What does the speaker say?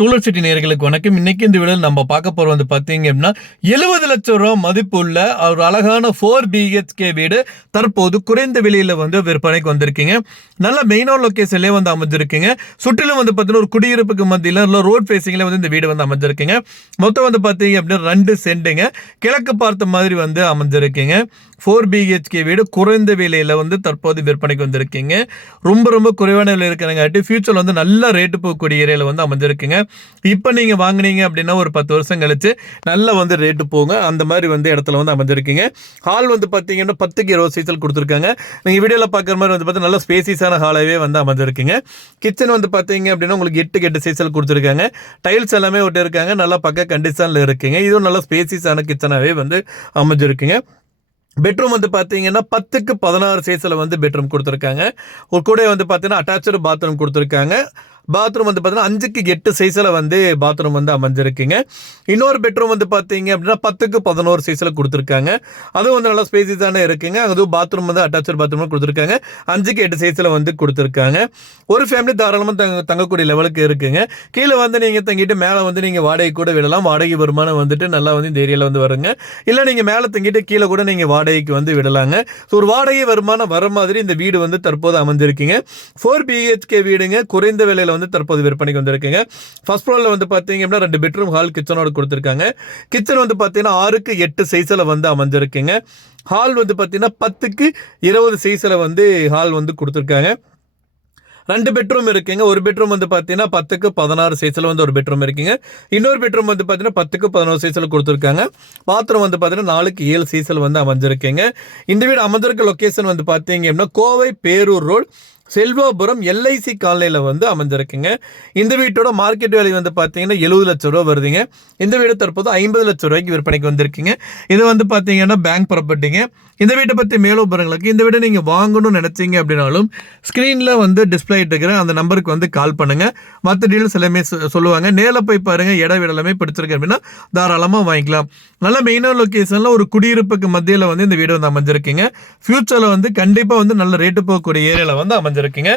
டூலர் city நேயர்களுக்கு வணக்கம். இன்னைக்கு இந்த வீடியோவில் நம்ம பார்க்க போறது வந்து பார்த்தீங்க அப்படின்னா 70 லட்சம் ரூபா மதிப்புள்ள ஒரு அழகான 4 BHK வீடு தற்போது குறைந்த விலையில வந்து விற்பனைக்கு வந்திருக்கீங்க. நல்ல மெயினான லொகேஷன்லேயே வந்து அமைஞ்சிருக்கீங்க. சுற்றிலும் வந்து பார்த்தீங்கன்னா ஒரு குடியிருப்புக்கு மத்தியில் இல்லை ரோட் ஃபேஸிங்கில் வந்து இந்த வீடு வந்து அமைஞ்சிருக்கீங்க. மொத்தம் வந்து பார்த்தீங்க அப்படின்னா 2 சென்ட்டுங்க. கிழக்கு பார்த்த மாதிரி வந்து அமைஞ்சிருக்கீங்க. 4 BHK வீடு குறைந்த விலையில் வந்து தற்போது விற்பனைக்கு வந்திருக்கீங்க. ரொம்ப குறைவான விலை இருக்கிறங்காட்டி ஃபியூச்சரில் வந்து நல்ல ரேட்டு போகக்கூடிய ஏரியாவில் வந்து அமைஞ்சிருக்குங்க. இப்போ நீங்கள் வாங்கினீங்க அப்படின்னா ஒரு 10 வருஷம் கழிச்சு நல்லா வந்து ரேட்டு போங்க. அந்த மாதிரி வந்து இடத்துல வந்து அமைஞ்சிருக்கீங்க. ஹால் வந்து பார்த்தீங்கன்னா 10க்கு 20 சைஸில் கொடுத்துருக்காங்க. நீங்கள் வீடியோவில் பார்க்குற மாதிரி வந்து பார்த்தா நல்ல ஸ்பேசியஸான ஹாலாகவே வந்து அமைஞ்சிருக்குங்க. கிச்சன் வந்து பார்த்தீங்க அப்படின்னா உங்களுக்கு 8 சைஸில் கொடுத்துருக்காங்க. டைல்ஸ் எல்லாமே ஒட்டி இருக்காங்க. நல்லா பக்க கண்டிஷனில் இருக்குங்க. இதுவும் நல்ல ஸ்பேசியஸான கிச்சனாகவே வந்து அமைஞ்சிருக்குங்க. பெட்ரூம் வந்து பார்த்தீங்கன்னா 10க்கு 16 சைஸில் வந்து பெட்ரூம் கொடுத்துருக்காங்க. ஒரு கூட வந்து பார்த்தீங்கன்னா அட்டாச்சு பாத்ரூம் கொடுத்துருக்காங்க. பாத்ரூம் வந்து பார்த்தீங்கன்னா 5க்கு 8 சைஸில் வந்து பாத்ரூம் வந்து அமைஞ்சிருக்குங்க. இன்னொரு பெட்ரூம் வந்து பார்த்தீங்க அப்படின்னா 10க்கு 11 சைஸில் கொடுத்துருக்காங்க. அதுவும் வந்து நல்லா ஸ்பேசியஸான இருக்குங்க. அதுவும் பாத்ரூம் வந்து அட்டாச்சு பாத்ரூம் கொடுத்துருக்காங்க. 5க்கு 8 சைஸில் வந்து கொடுத்துருக்காங்க. ஒரு ஃபேமிலி தாராளமாக தங்கக்கூடிய லெவலுக்கு இருக்குங்க. கீழே வந்து நீங்கள் தங்கிட்டு மேலே வந்து நீங்கள் வாடகை கூட விடலாம். வாடகை வருமானம் வந்துட்டு நல்லா வந்து இந்த ஏரியாவில் வந்து வருங்க. இல்லை நீங்கள் மேலே தங்கிட்டு கீழே கூட நீங்கள் வாடகைக்கு வந்து விடலாங்க. ஸோ ஒரு வாடகை வருமானம் வர மாதிரி இந்த வீடு வந்து தற்போது அமைஞ்சிருக்கீங்க. 4 BHK வீடுங்க. குறைந்த விலையில் வந்து தற்போது விற்பனைக்கு வந்திருக்குங்க. ஃபர்ஸ்ட் ஃப்ளோர்ல வந்து பாத்தீங்க அப்படின்னா 2 பெட்ரூம் ஹால் கிச்சனோட கொடுத்துருக்காங்க. கிச்சன் வந்து பாத்தீங்கன்னா 6க்கு 8 சைஸ்ல வந்து அமைஞ்சிருக்குங்க. ஹால் வந்து பாத்தீங்கன்னா 10க்கு 20 சைஸ்ல வந்து ஹால் வந்து கொடுத்துருக்காங்க. 2 பெட்ரூம் இருக்குங்க. ஒரு பெட்ரூம் வந்து பார்த்தீங்கன்னா 10க்கு 16 சைஸில் வந்து ஒரு பெட்ரூம் இருக்குங்க. இன்னொரு பெட்ரூம் வந்து பார்த்தீங்கன்னா 10க்கு 11 சைஸில் கொடுத்துருக்காங்க. பாத்ரூம் வந்து பார்த்தீங்கன்னா 4க்கு 7 சைஸில் வந்து அமைஞ்சிருக்குங்க. இந்த வீடு அமைஞ்சிருக்க லொக்கேஷன் வந்து பார்த்தீங்க அப்படின்னா கோவை பேரூர் ரோடு செல்வாபுரம் LIC காலனியில் வந்து அமைஞ்சிருக்குங்க. இந்த வீட்டோட மார்க்கெட் வேல்யூ வந்து பார்த்தீங்கன்னா 70 லட்சம் ரூபா வருதுங்க. இந்த வீடு தற்போது 50 லட்சம் ரூபாய்க்கு விற்பனைக்கு வந்திருக்குங்க. இது வந்து பார்த்தீங்கன்னா பேங்க் ப்ராப்பர்ட்டிங்க. இந்த வீட்டை பற்றி மேலும் விவரங்களுக்கு இந்த வீட்டை நீங்கள் வாங்கணும்னு நினச்சிங்க அப்படின்னாலும் ஸ்க்ரீனில் வந்து டிஸ்பிளே இருக்கிற அந்த நம்பருக்கு வந்து கால் பண்ணுங்கள். மற்ற டீல்ஸ் எல்லாமே சொல்லுவாங்க. நேரில் போய் பாருங்கள். இடம் வீடு எல்லாமே பிடிச்சிருக்கு அப்படின்னா தாராளமாக வாங்கிக்கலாம். நல்ல மெயினான லொக்கேஷனில் ஒரு குடியிருப்புக்கு மத்தியில் வந்து இந்த வீடு வந்து அமைஞ்சிருக்குங்க. ஃபியூச்சரில் வந்து கண்டிப்பாக வந்து நல்ல ரேட்டு போகக்கூடிய ஏரியாவில் வந்து அமைஞ்சிருக்குங்க.